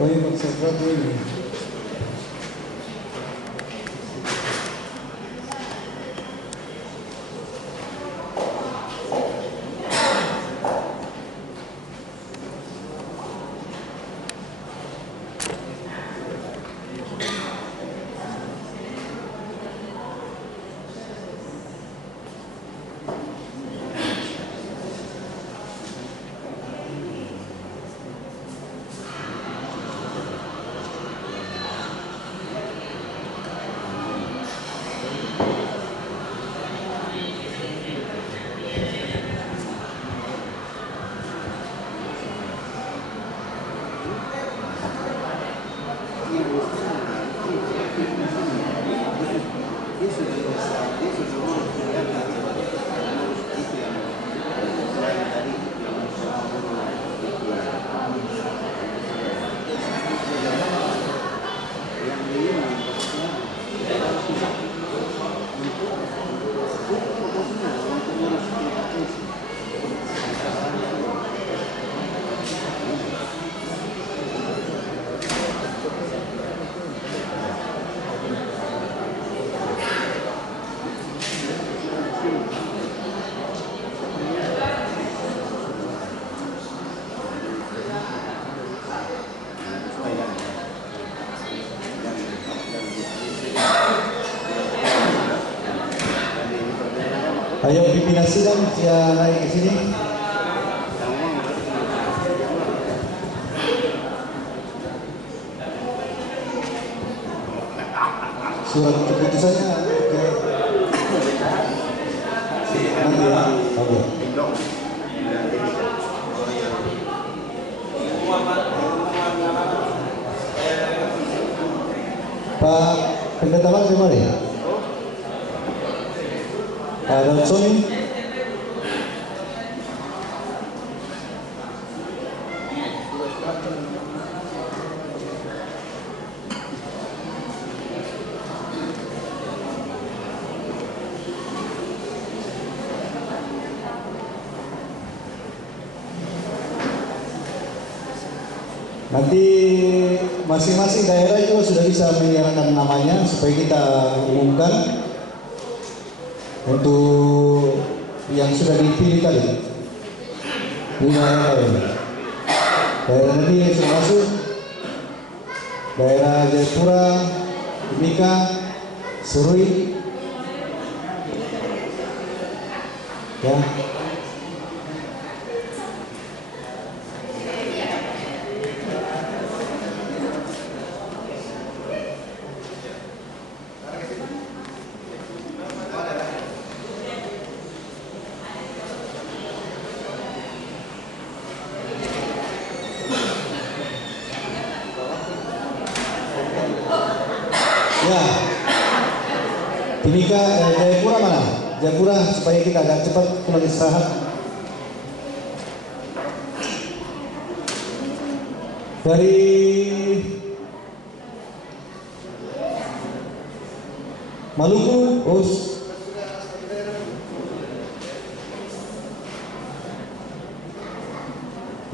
Oye, concentrate ini. Ayo pimpinan sidang yang naik ke sini. Surat keputusannya nanti ya. Oke. Pak Pendeta Bang kemari? Ada Sony. Nanti masing-masing daerah juga sudah bisa menyerahkan namanya supaya kita umumkan untuk yang sudah dipilih tadi. Ini daerah nanti sudah masuk. Daerah Jayapura, Timika, Serui, ya. Ya, Timika, Jayapura mana? Jayapura supaya kita agak cepat pulang istirahat. Dari Maluku,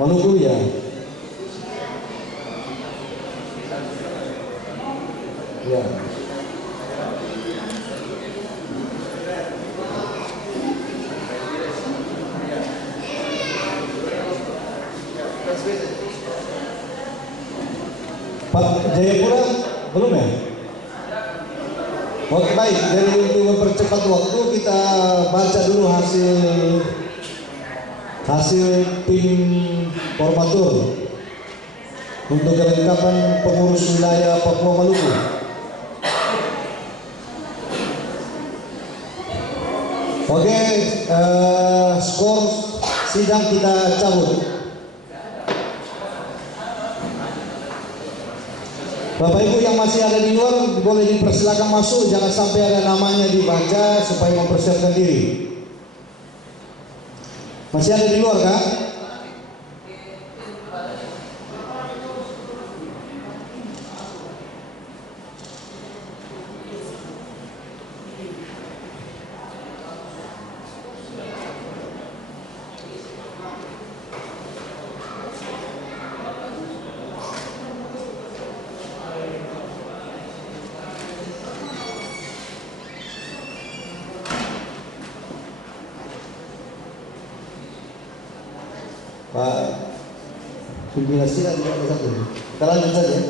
Maluku ya. Ya. Pak Jayapura belum ya? Oke baik, jadi untuk mempercepat waktu kita baca dulu hasil tim formatur untuk kelengkapan pengurus wilayah Papua Maluku. Oke, skor sidang kita cabut. Bapak Ibu yang masih ada di luar boleh dipersilakan masuk, jangan sampai ada namanya dibaca supaya mempersiapkan diri. Masih ada di luar kan? Pak pimpinan sidang juga ada satu. Kita lanjut saja.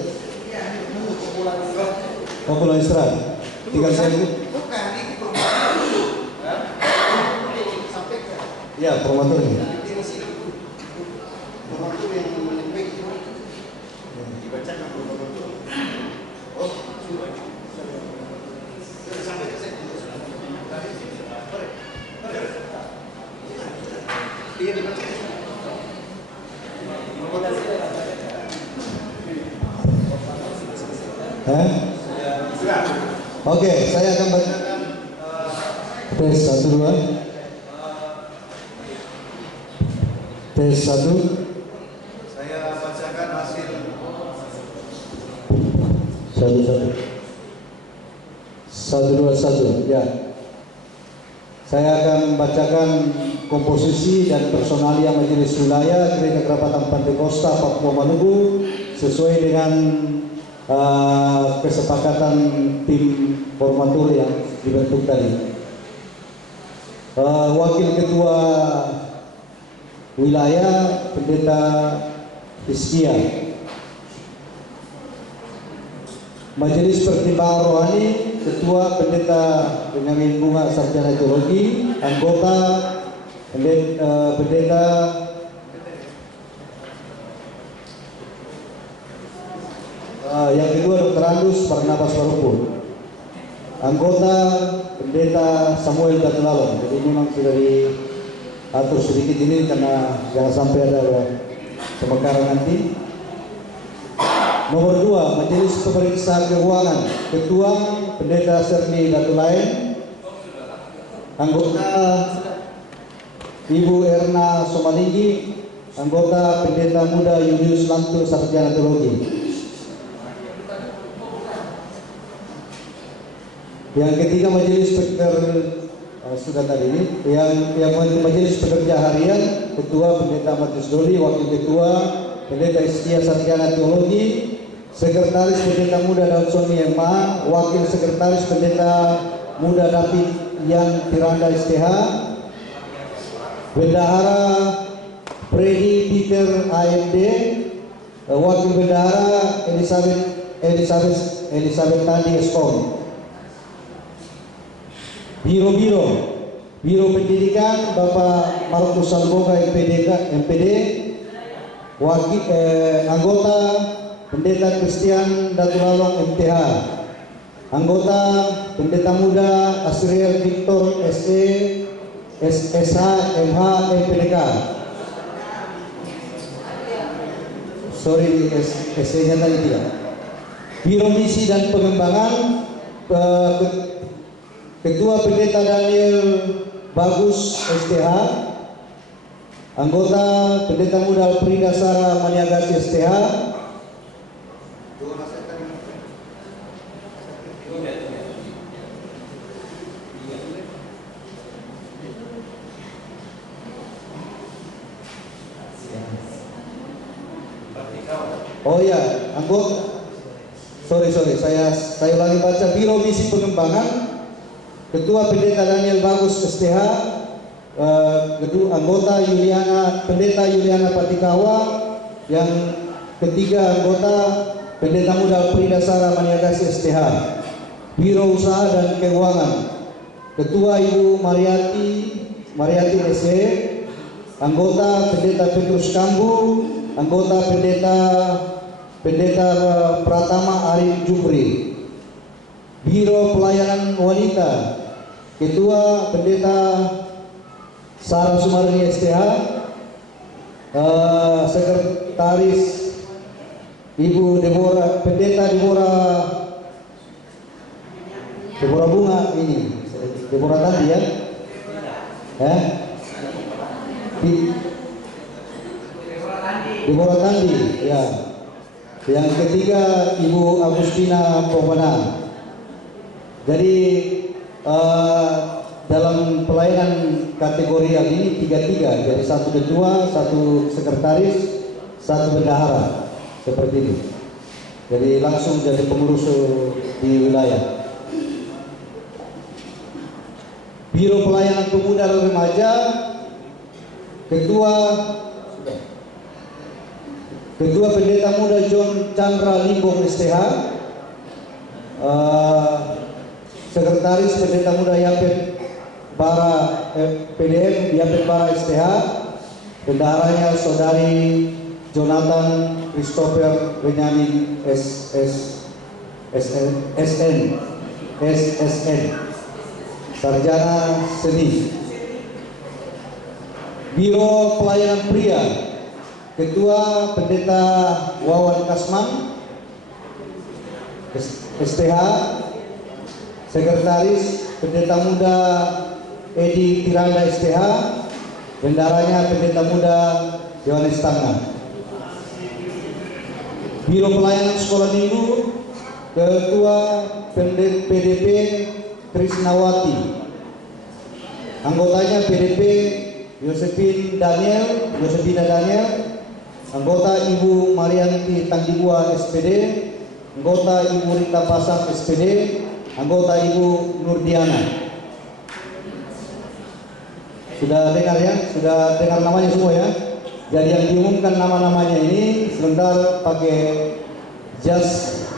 Oh, pulang istirahat. Tinggal saya bukan ini ya promotornya. promotor yang menyebut dibacakan promotor. Oh, sudah. Sampai ke saya. Dia dibacakan. Oke, saya akan bacakan tes 1 2. Tes 1. Saya bacakan hasil 1 1. 1 2 1. Ya. Saya akan membacakan komposisi dan personalia Majelis Wilayah Gereja Kerapatan Pantai Kosta Papua Maluku sesuai dengan kesepakatan tim formatur yang dibentuk tadi. Wakil Ketua Wilayah Pendeta Hizkia. Majelis Pertimbangan Rohani Ketua Pendeta Benyamin Bunga Sarjana Teologi. Anggota Pendeta yang kedua Dr. Andus Barnabas Warupun. Anggota Pendeta Samuel Datulalon. Jadi memang sudah diatur sedikit ini karena jangan sampai ada pemekaran nanti. Nomor 2 Majelis Pemeriksa Keuangan. Ketua Pendeta Serni Datulain. Anggota Ibu Erna Somalinggi. Anggota Pendeta Muda Julius Lantu Sarjana Teologi. Yang ketiga Majelis sudah tadi ini. Yang Majelis Pekerja Harian. Ketua Pendeta Matius Doli. Wakil Ketua Pendeta Hizkia Sarjana Teologi. Sekretaris Pendeta Muda Daud Soni MA. Wakil Sekretaris Pendeta Muda David Yang Tiranda STH. Bendahara Freddy Peter AMD. Wakil Bendahara Elizabeth Tandi Eskom. Biro Pendidikan Bapak Markus Salboga MPD. Wakil anggota Pendeta Christian Datulalong MTH. Anggota Pendeta Muda Asriel Victor SE SH MH MPDK. Sorry, SE-nya tadi tidak. Biro Misi dan Pengembangan Ketua Pendeta Daniel Bagus STH. Anggota Pendeta Muda Frida Sara Maniagasi STH. Oh ya, anggota. Sorry, saya ulangi baca. Biro Misi Pengembangan. Ketua Pendeta Daniel Bagus STH, anggota Pendeta Yuliana Patikawa. Yang ketiga anggota Pendeta Muda Frida Sara Maniagasi STH. Biro Usaha dan Keuangan. Ketua Ibu Mariati SE. Anggota Pendeta Petrus Kambu. Anggota Pendeta Pratama Arif Jupri. Biro Pelayanan Wanita. Ketua Pendeta Sarah Sumarni STH. Sekretaris Ibu Pendeta Deborah Bunga ini. Deborah Tandi ya. Deborah Tandi ya. Yang ketiga Ibu Agustina Pomana. Jadi dalam pelayanan kategori yang ini 3-3, jadi 1 ketua, 1 sekretaris, 1 bendahara, seperti ini. Jadi langsung jadi pengurus di wilayah. Biro Pelayanan Pemuda dan Remaja, ketua Ketua Pendeta Muda John Chandra Limbong STH, Sekretaris Pendeta Muda Yapet Bara PDM Yapet Bara STH, bendaharanya Saudari Jonathan Christopher Benyamin SSN, Sarjana Seni. Biro Pelayanan Pria, Ketua Pendeta Wawan Kasman STH, Sekretaris Pendeta Muda Edi Tiranda STH, bendaharanya Pendeta Muda Yohanes Tangga. Biro Pelayanan Sekolah Minggu, Ketua PDP Trisnawati, anggotanya PDP Yosefina Daniel, anggota Ibu Marianti Tangdibua SPD, anggota Ibu Rita Pasang SPD, anggota Ibu Nurdiana. Sudah dengar ya? Sudah dengar namanya semua ya? Jadi yang diumumkan nama-namanya ini sebentar pakai jas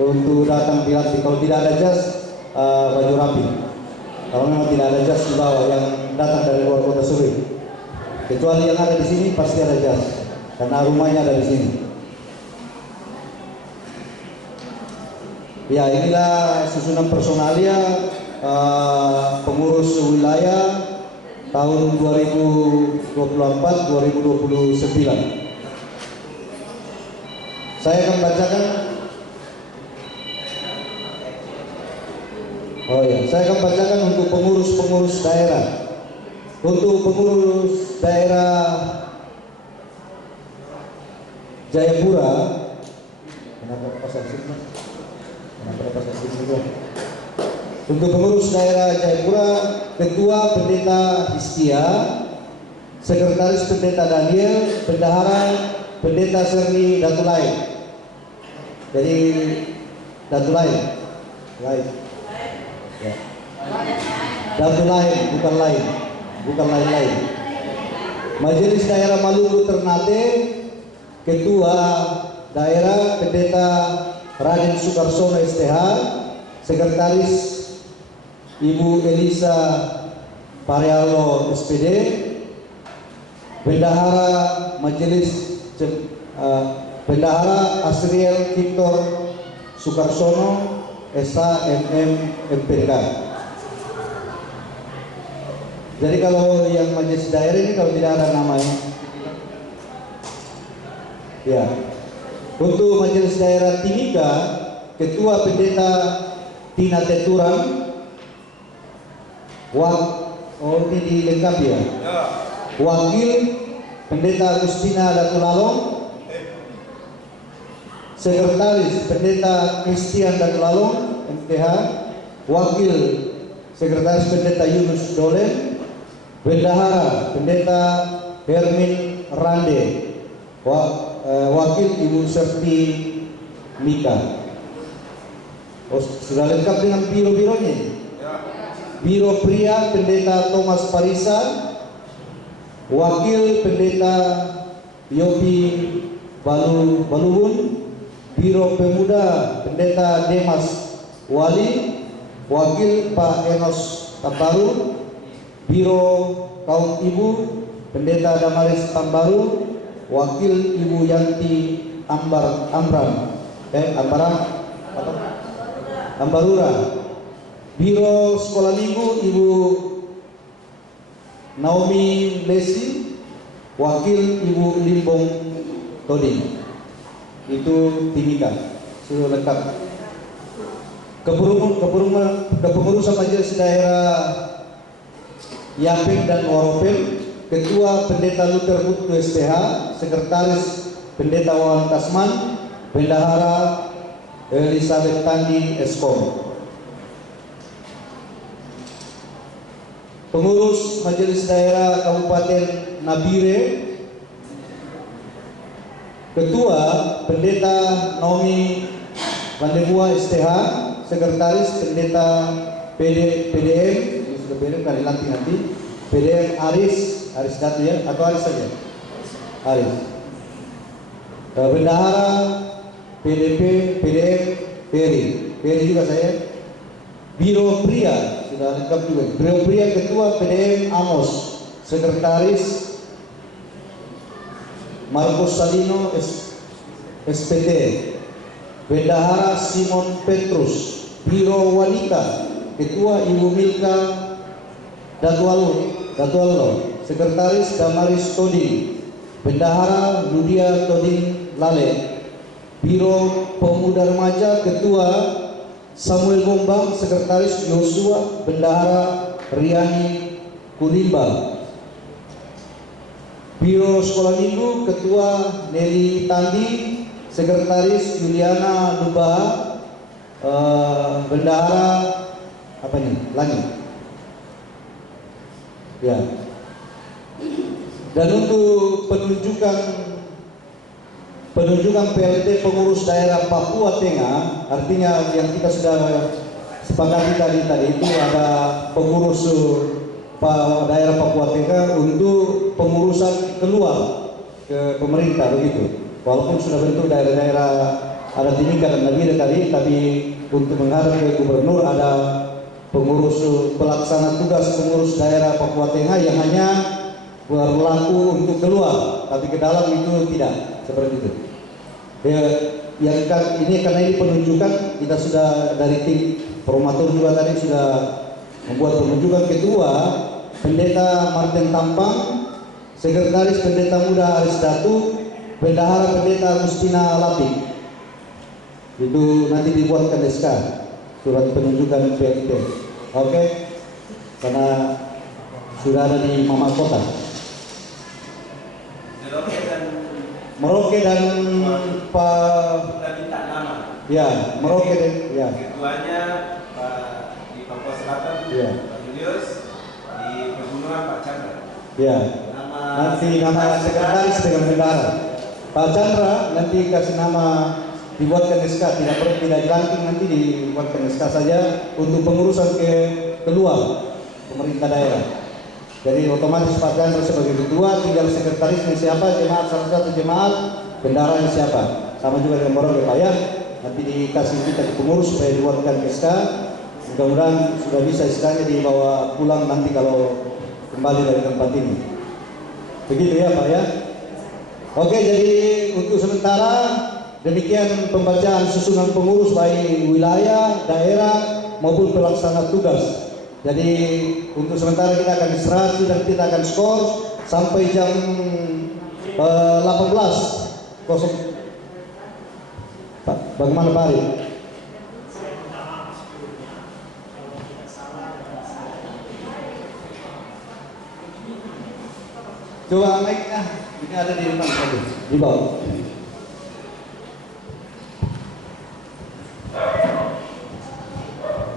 untuk datang dilatih. Kalau tidak ada jas, baju rapi. Kalau memang tidak ada jas di bawah yang datang dari luar kota Suri. Kecuali yang ada di sini pasti ada jas, karena rumahnya ada di sini. Ya, inilah susunan personalia pengurus wilayah tahun 2024-2029. Saya akan bacakan. Saya akan bacakan untuk pengurus-pengurus daerah. Untuk pengurus daerah Jayapura, untuk pengurus daerah Jayapura, Ketua Pendeta Hiskia, Sekretaris Pendeta Daniel, Bendahara Pendeta Serni Datulai. Jadi Datulai, lain. Ya. Datulai, bukan lain, bukan lain-lain. Majelis Daerah Maluku Ternate, Ketua Daerah Pendeta Raden Sukarsono STH, Sekretaris Ibu Elisa Parialo SPD, Bendahara Majelis Bendahara Asriel Victor Sukarsono SH MM MPK. Jadi kalau yang majelis daerah ini kalau tidak ada namanya, ya. Untuk majelis daerah Timika, Ketua Pendeta Tina Teturan, ini dilengkapi ya. Wakil Pendeta Agustina Datulalong, Sekretaris Pendeta Christian Datulalong MTH, Wakil Sekretaris Pendeta Yunus Dolen, Bendahara Pendeta Hermin Rande, Wakil Ibu Serti Mika. Sudah lengkap dengan biro-bironya. Biro Pria Pendeta Thomas Parisa, Wakil Pendeta Yopi Baluhun, Biro Pemuda Pendeta Demas Wali, Wakil Pak Enos Taparu, Biro Kaum Ibu Pendeta Damaris Tambaru, Wakil Ibu Yanti Ambarura, Biro Sekolah Minggu Ibu Naomi Lesi, Wakil Ibu Limbong Toding. Itu Timika, sudah lengkap. Kepengurusan Majelis Daerah Yapek dan Waropel, Ketua Pendeta Luther Putu STH, Sekretaris Pendeta Wawan Kasman, Bendahara Elizabeth Tandi Eskom. Pengurus Majelis Daerah Kabupaten Nabire, Ketua Pendeta Naomi Vandebua STH, Sekretaris Pendeta PDM, ini sudah PDM kali nanti, PDM Aris Datu ya, atau Aris saja? Aris. Bendahara PDP, PDM, Peri juga saya. Biro Pria sudah lengkap juga. Biro Pria Ketua PDM Amos, Sekretaris Marcos Salino SPT, Bendahara Simon Petrus. Biro Wanita Ketua Ibu Milka Datuallo, Sekretaris Damaris Toding, Bendahara Ludia Toding Lale. Biro Pemuda Remaja Ketua Samuel Gombang, Sekretaris Yosua, Bendahara Riani Kurimba. Biro Sekolah Minggu Ketua Nelly Tandi, Sekretaris Juliana Lubaha, Bendahara apa nih? Langit. Ya. Dan untuk penunjukan PLT pengurus daerah Papua Tengah, artinya yang kita sudah sepakati tadi itu ada pengurus daerah Papua Tengah untuk pengurusan keluar ke pemerintah begitu. Walaupun sudah bentuk daerah-daerah ada Timika dan Nabire tadi, tapi untuk menghadap ke gubernur ada pengurus pelaksana tugas pengurus daerah Papua Tengah yang hanya berlaku untuk keluar, tapi ke dalam itu tidak, seperti itu. Ini karena ini penunjukan, kita sudah dari tim promotor juga tadi sudah membuat penunjukan ketua Pendeta Martin Tampang, Sekretaris Pendeta Muda Aris Datu, Bendahara Pendeta Agustina Lapik. Itu nanti dibuatkan SK, surat penunjukan PLT. Oke, karena sudah ada di Mama Kota. Merauke dan Pak. Kita minta nama. Ya, Merauke dan ya. Ketuanya Pak di Papua Selatan, Ya. Pak Julius, di Pegunungan Pak Chandra. Ya. Nanti nama sekretaris dengan bendahara. Pak Chandra nanti kasih nama, dibuatkan SK, tidak perlu tidak dilantik, nanti dibuatkan SK saja untuk pengurusan keluar pemerintah daerah. Jadi otomatis Pak Chandra sebagai ketua, tinggal sekretarisnya siapa, jemaat salah satu jemaat, bendaharanya siapa. Sama juga dengan Merauke Pak ya. Nanti dikasih kita ke pengurus supaya dibuatkan SK. Mudah-mudahan sudah bisa SK-nya dibawa pulang nanti kalau kembali dari tempat ini. Begitu ya Pak ya. Oke, jadi untuk sementara demikian pembacaan susunan pengurus baik wilayah, daerah maupun pelaksana tugas. Jadi untuk sementara kita akan istirahat dan kita akan skor sampai jam 18.00. Pak, bagaimana Pak Ari? Coba mic-nya, ini ada di depan tadi, di bawah.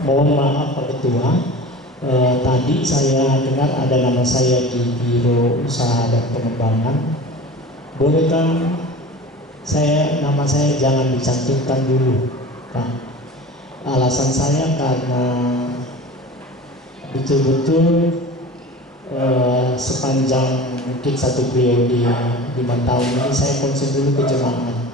Mohon maaf Pak Ketua, tadi saya dengar ada nama saya di Biro Usaha dan Pengembangan. Bolehkah nama saya jangan dicantumkan dulu, Pak? Alasan saya karena betul-betul sepanjang mungkin satu periode 5 tahun ini saya konsen dulu ke jemaat.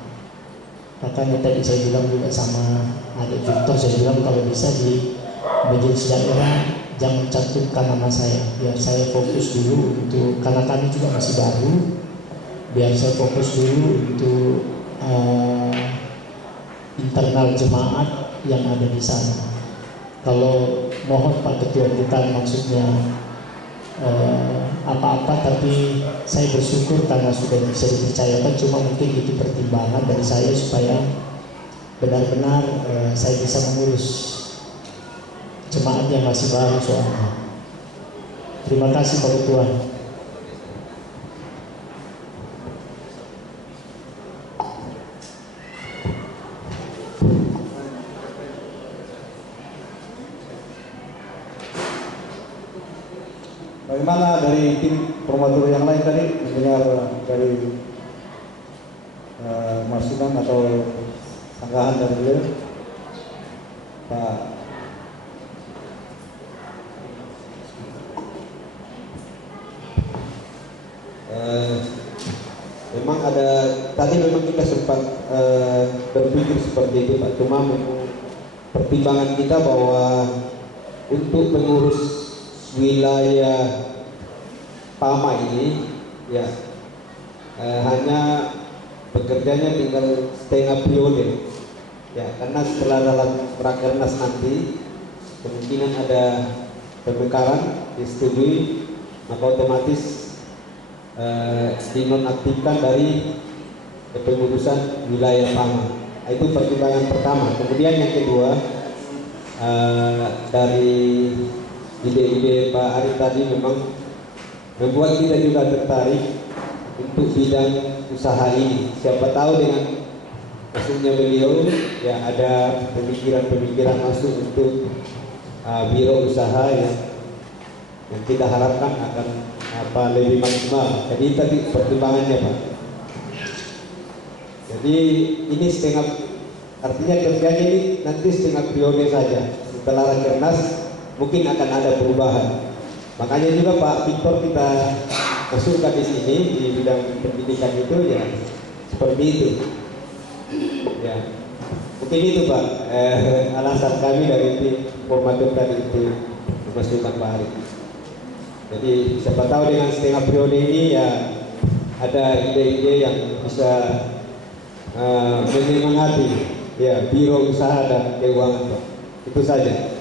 Makanya tadi saya bilang juga sama adik Victor, saya bilang kalau bisa di majelis daerah jangan cantumkan nama saya, biar saya fokus dulu untuk, karena kami juga masih baru, biar saya fokus dulu untuk internal jemaat yang ada di sana. Kalau mohon Pak Ketua, bukan maksudnya apa-apa, tapi saya bersyukur karena sudah bisa dipercayakan, cuma mungkin itu pertimbangan dari saya supaya benar-benar saya bisa mengurus jemaat yang masih baru soalnya. Terima kasih Pak Ketua. Bagaimana dari tim promotor yang lain tadi mendengar dari masukan atau sanggahan dari beliau, Pak? Memang ada tadi memang kita sempat berpikir seperti itu Pak. Cuma memang pertimbangan kita bahwa untuk pengurus wilayah Pama ini ya hanya bekerjanya tinggal setengah periode ya, karena setelah dalam rakernas nanti kemungkinan ada pemekaran disetujui, maka otomatis dinonaktifkan dari kepengurusan wilayah Pama. Itu pertimbangan pertama. Kemudian yang kedua, dari ide-ide Pak Ari tadi memang membuat kita juga tertarik untuk bidang usaha ini. Siapa tahu dengan masuknya beliau ya ada pemikiran-pemikiran masuk untuk biro usaha yang kita harapkan akan lebih maksimal. Jadi tadi pertimbangannya Pak. Jadi ini setengah, artinya kerjanya ini nanti setengah periode saja. Setelah rakernas mungkin akan ada perubahan. Makanya juga Pak Victor kita masukkan di sini di bidang pendidikan itu ya seperti itu. Ya, mungkin itu Pak alasan kami dari tim formatur tadi itu memasukkan Pak Ari. Jadi siapa tahu dengan setengah periode ini ya ada ide-ide yang bisa menyemangati ya biro usaha dan keuangan Pak. Itu saja.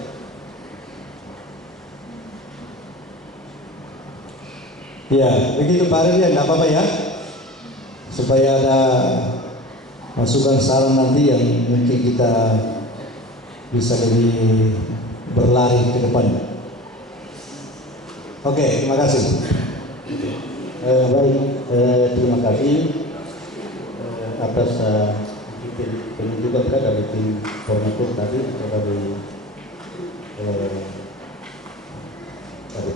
Ya, begitu Pak Ari, ya, nggak apa-apa ya, supaya ada masukan saran nanti yang mungkin kita bisa lebih berlari ke depan. Oke, terima kasih. Baik, terima kasih atas penunjukan dari tim formatur tadi atau dari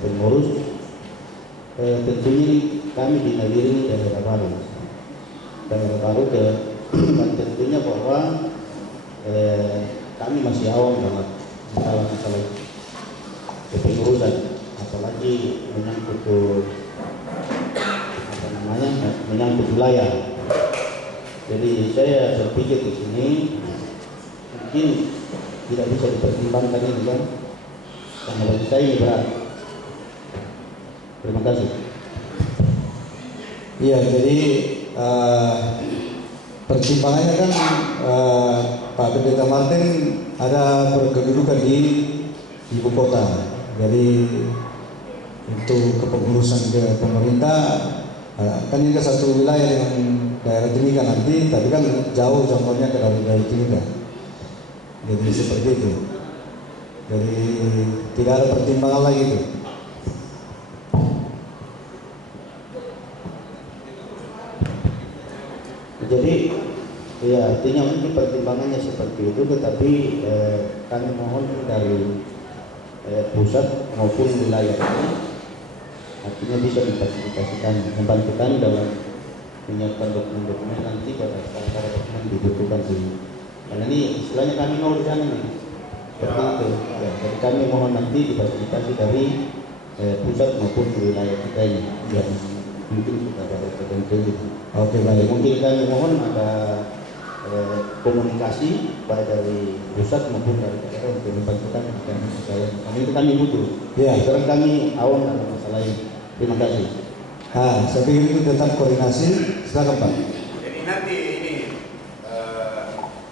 pengurus. Tentunya kami di Nagiri daerah baru dan tentunya bahwa kami masih awam dalam masalah kepengurusan, apalagi menyangkut wilayah. Jadi saya berpikir di sini mungkin tidak bisa dipertimbangkan ini kan, karena bagi saya ini berat. Terima kasih. Iya, jadi pertimbangannya kan Pak Pendeta Martin ada berkedudukan di ibu kota. Jadi untuk kepengurusan ke pemerintah kan ini satu wilayah dengan daerah Timika nanti, tapi kan jauh contohnya ke daerah Timika. Jadi seperti itu. Jadi tidak ada pertimbangan lagi itu. Jadi ya artinya mungkin pertimbangannya seperti itu, tetapi kami mohon dari pusat maupun wilayah ini artinya bisa membantu kami dalam menyiapkan dokumen-dokumen nanti pada saat dokumen dibutuhkan di, karena ini istilahnya kami mau di sana nih seperti itu ya, jadi kami mohon nanti difasilitasi dari pusat maupun wilayah kita ini yang mungkin sudah ada tertentu. Oke, baik. Mungkin kami mohon ada komunikasi baik dari pusat maupun dari daerah untuk membantukan kami itu kami butuh. Ya. Sekarang kami awam dalam masalah ini. Terima kasih. Saya pikir itu tentang koordinasi. Silakan Pak. Jadi nanti ini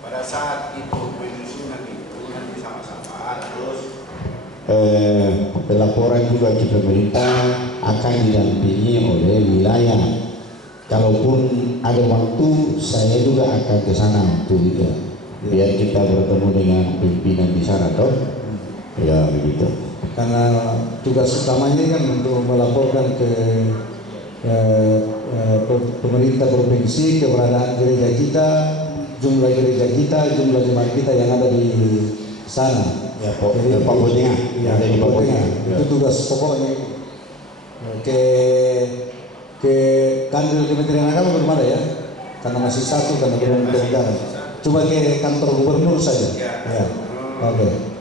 pada saat itu penyusunan itu nanti sama-sama terus Pelaporan juga ke pemerintah akan didampingi oleh wilayah. Kalaupun ada waktu, saya juga akan ke sana untuk juga biar kita bertemu dengan pimpinan di sana, toh? Ya begitu. Karena tugas utamanya kan untuk melaporkan ke pemerintah provinsi keberadaan gereja kita, jumlah gereja kita, jumlah jemaat kita yang ada di sana. Ya, Papua Tengah. Ya, Ada di Papua Tengah. Itu tugas pokoknya. Ke kantor Kementerian Agama belum ada ya, karena masih satu karena belum negara. Cuma ke kantor gubernur saja. Ya. Oke.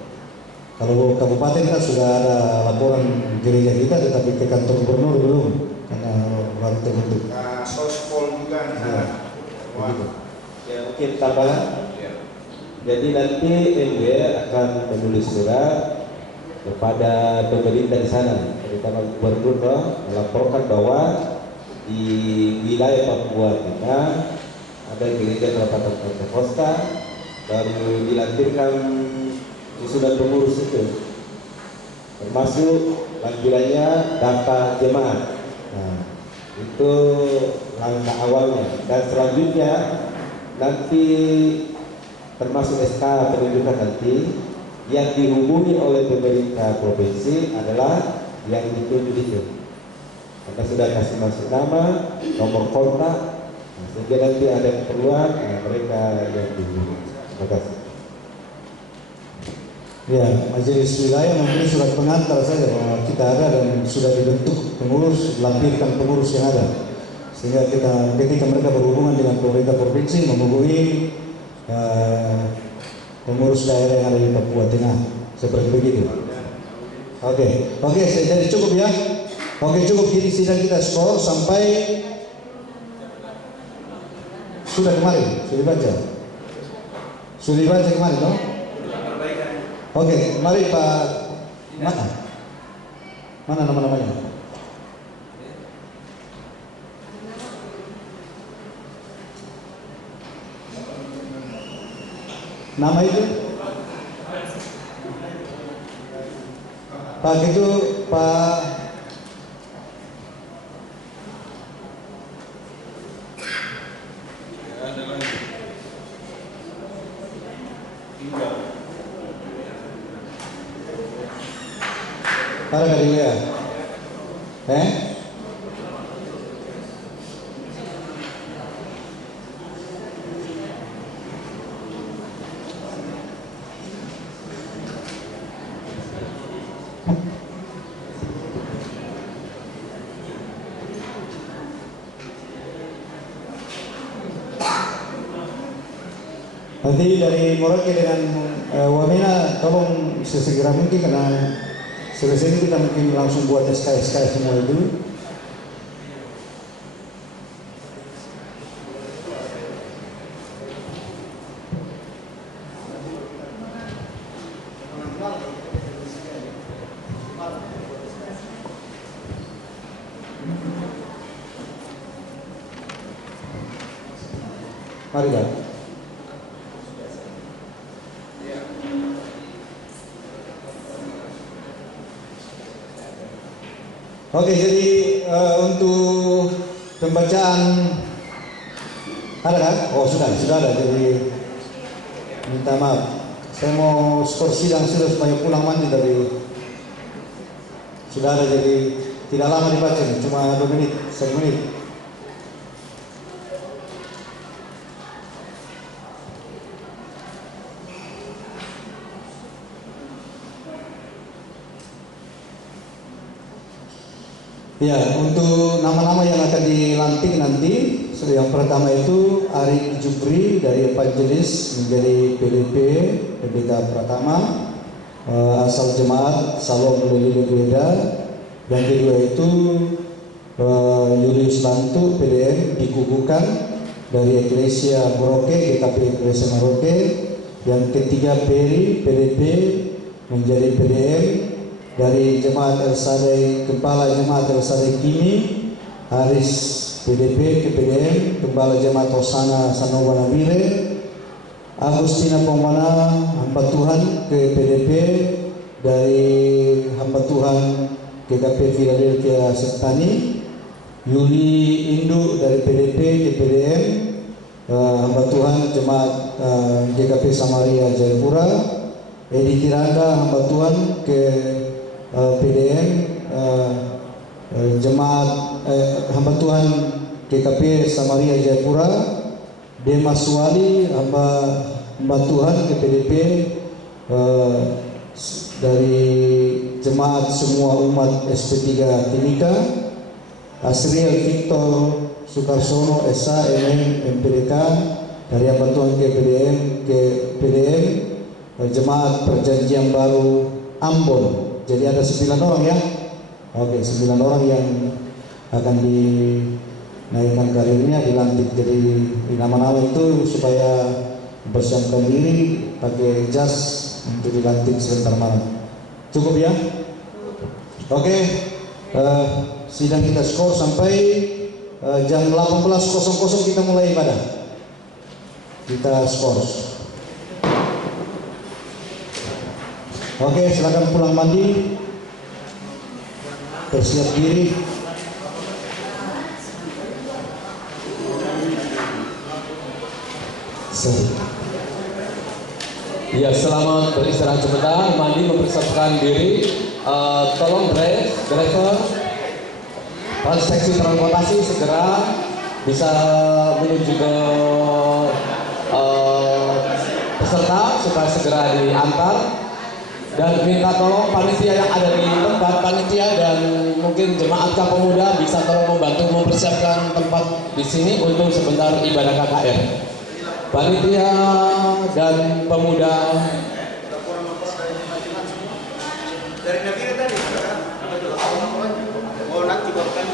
Kalau kabupaten kan sudah ada laporan gereja kita, tetapi ke kantor gubernur belum, karena baru terbentuk. sospol juga di sana. Begitu. Ya mungkin tambahan. Ya. Jadi nanti MW akan menulis surat kepada pemerintah di sana, terutama gubernur, melaporkan bahwa di wilayah Papua kita ada gereja perapatan Pentekosta baru dilampirkan susunan pengurus itu, termasuk lampirannya data jemaat. Nah, itu langkah awalnya, dan selanjutnya nanti termasuk SK penunjukan nanti yang dihubungi oleh pemerintah provinsi adalah yang ditunjuk itu. Karena sudah kasih masuk nama, nomor kontak, nah, sehingga nanti ada keperluan, mereka yang dihubungi. Terima kasih. Ya, majelis wilayah memberi surat pengantar saja bahwa kita ada dan sudah dibentuk pengurus, lampirkan pengurus yang ada, sehingga kita ketika mereka berhubungan dengan pemerintah provinsi menghubungi pengurus daerah yang ada di Papua Tengah, seperti begitu. Oke, jadi cukup ya. Oke, cukup. Jadi sidang kita skor sampai sudah kemarin, sudah dibaca kemarin, no? Oke, mari Pak. Mana nama-namanya? Nama itu? Pak itu Pak para Kadiwea. Nanti dari Merauke dengan Wamena tolong sesegera mungkin, karena selesai ini kita mungkin langsung buat SK semua itu. Mari Pak. Oke, jadi untuk pembacaan ada kan? Oh sudah ada. Jadi minta maaf, saya mau skor sidang sudah supaya pulang mandi tadi. Sudah ada, jadi tidak lama dibaca, cuma 2 menit, 1 menit. Ya, untuk nama-nama yang akan dilantik nanti, yang pertama itu Ari Jupri dari Evangelis menjadi PDP, Pendeta Pratama, asal jemaat Salom Lelilo Beda. Yang kedua itu Julius Lantu, PDM dikukuhkan dari Eklesia Merauke, GKP Eklesia Merauke. Yang ketiga Peri, PDP menjadi PDM dari Jemaat El Sadai, Kepala Jemaat El Sadai Kini, Haris PDP ke PDM, Kepala Jemaat Hosana Sanoba Nabire, Agustina Pomana hamba Tuhan ke PDP, dari hamba Tuhan GKP Philadelphia Sertani, Yuli Indu dari PDP ke PDM, hamba Tuhan Jemaat GKP Samaria Jayapura, Edi Tiranda hamba Tuhan ke PDM Jemaat hamba Tuhan GKP Samaria Jayapura, Demas Wali hamba Tuhan ke PDP dari Jemaat Semua Umat SP3 Timika, Asriel Victor Sukarsono SA MM MPDK dari hamba Tuhan ke PDM Jemaat Perjanjian Baru Ambon. Jadi ada 9 orang ya. Oke, 9 orang yang akan naikkan karirnya, dilantik jadi nama-nama itu supaya mempersiapkan diri pakai jas untuk dilantik sebentar malam. Cukup ya? Oke, sidang kita skor sampai jam 18.00 kita mulai ibadah. Kita skor. Oke, silakan pulang mandi, bersiap diri. Ya, selamat beristirahat sebentar, mandi, mempersiapkan diri. Tolong driver seksi transportasi segera bisa menuju ke peserta supaya segera diantar, dan minta tolong panitia yang ada di tempat, panitia dan mungkin jemaat Pemuda bisa tolong membantu mempersiapkan tempat di sini untuk sebentar ibadah KKR. Panitia dan pemuda. Dari negeri tadi, oh nanti bahkan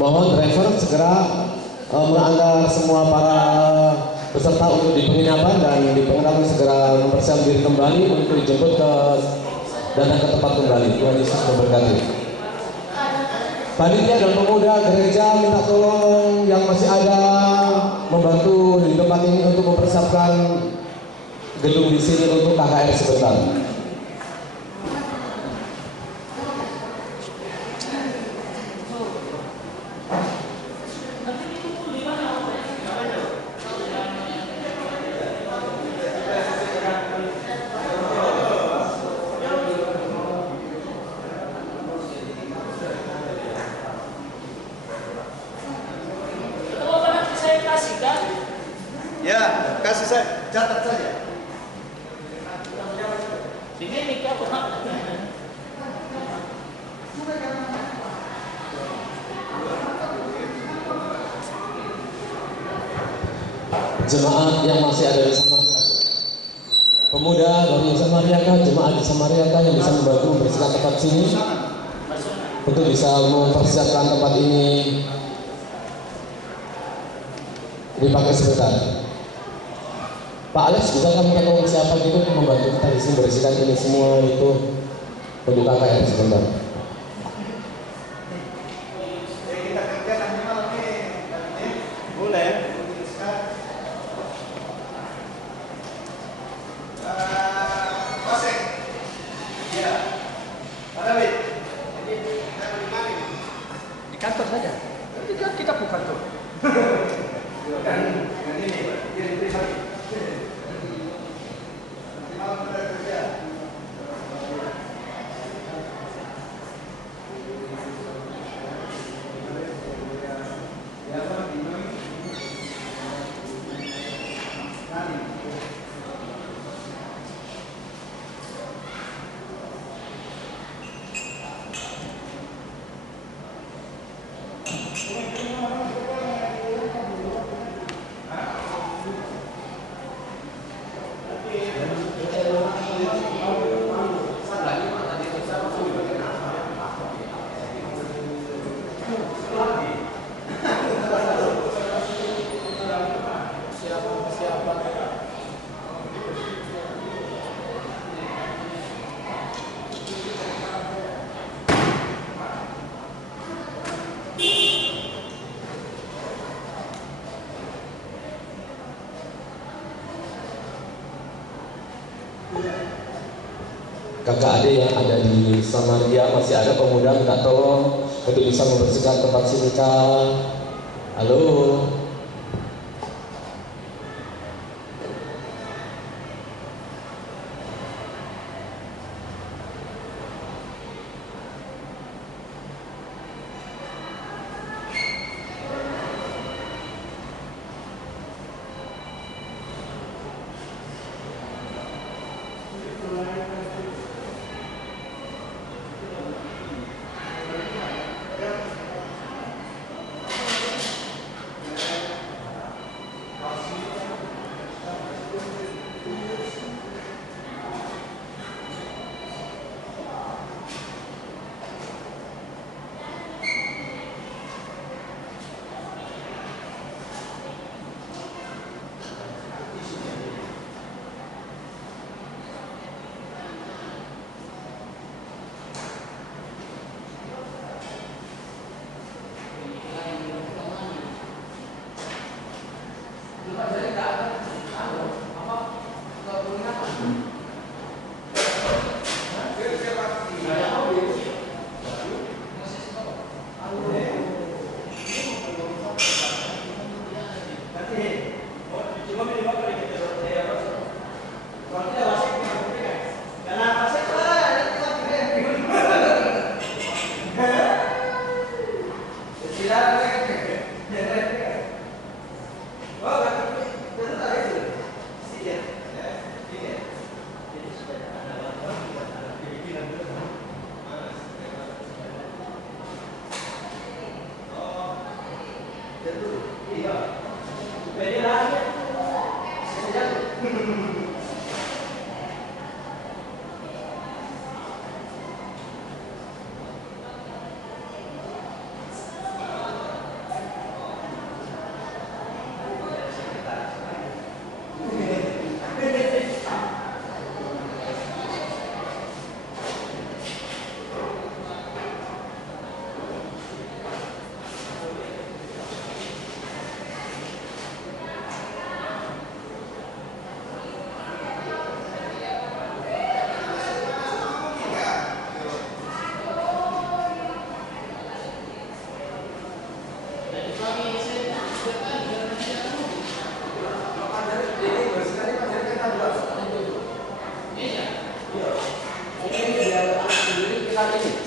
mohon driver segera mengantar semua para peserta untuk di penginapan, dan di penginapan segera mempersiapkan diri kembali untuk dijemput ke datang ke tempat kembali. Tuhan Yesus memberkati. Panitia dan pemuda gereja minta tolong yang masih ada membantu di tempat ini untuk mempersiapkan gedung di sini untuk KKR sebentar. ya kasih saya catat saja. Jemaat yang masih ada di Samaria, pemuda dari Samaria, jemaat di Samaria yang bisa membantu membersihkan tempat sini untuk bisa mempersiapkan tempat ini dipakai sebentar. Pak Alex, bisa kami minta tolong siapa gitu untuk membantu kita di sini bersihkan ini semua itu untuk KKR sebentar. Boleh. Di kantor saja. Kita buka kantor. Kakak adik yang ada di Samaria masih ada pemuda minta tolong untuk bisa membersihkan tempat sini, Kak. Halo.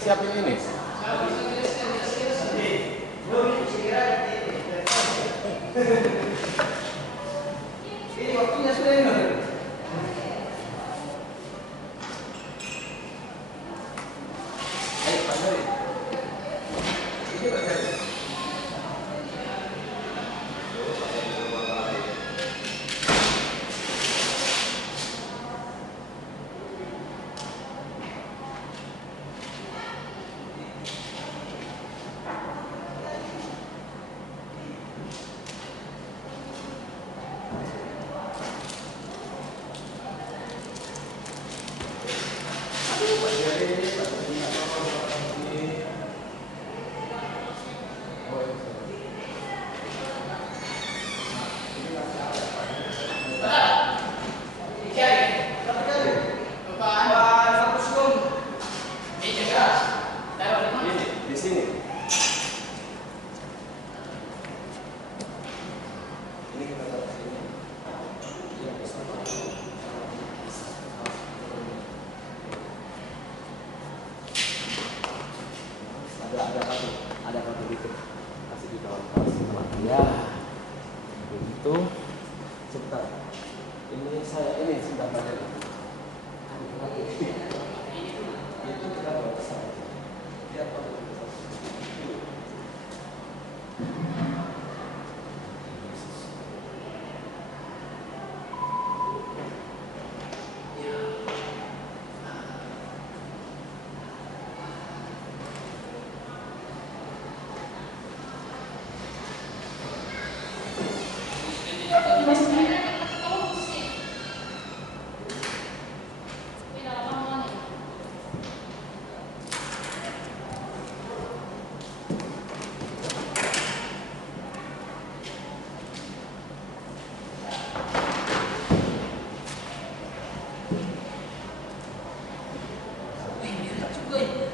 Siapin ini. Ini waktunya sudah ini. Ayo Pak Dari. Ini Pak Dari. Di sini. Ini kita taruh sini. Ada satu gitu. Kasih di bawah. Ya. Begitu. Sebentar. Ini sebentar Pak. Itu kita bawa ke sana. Lihat Pak. Gue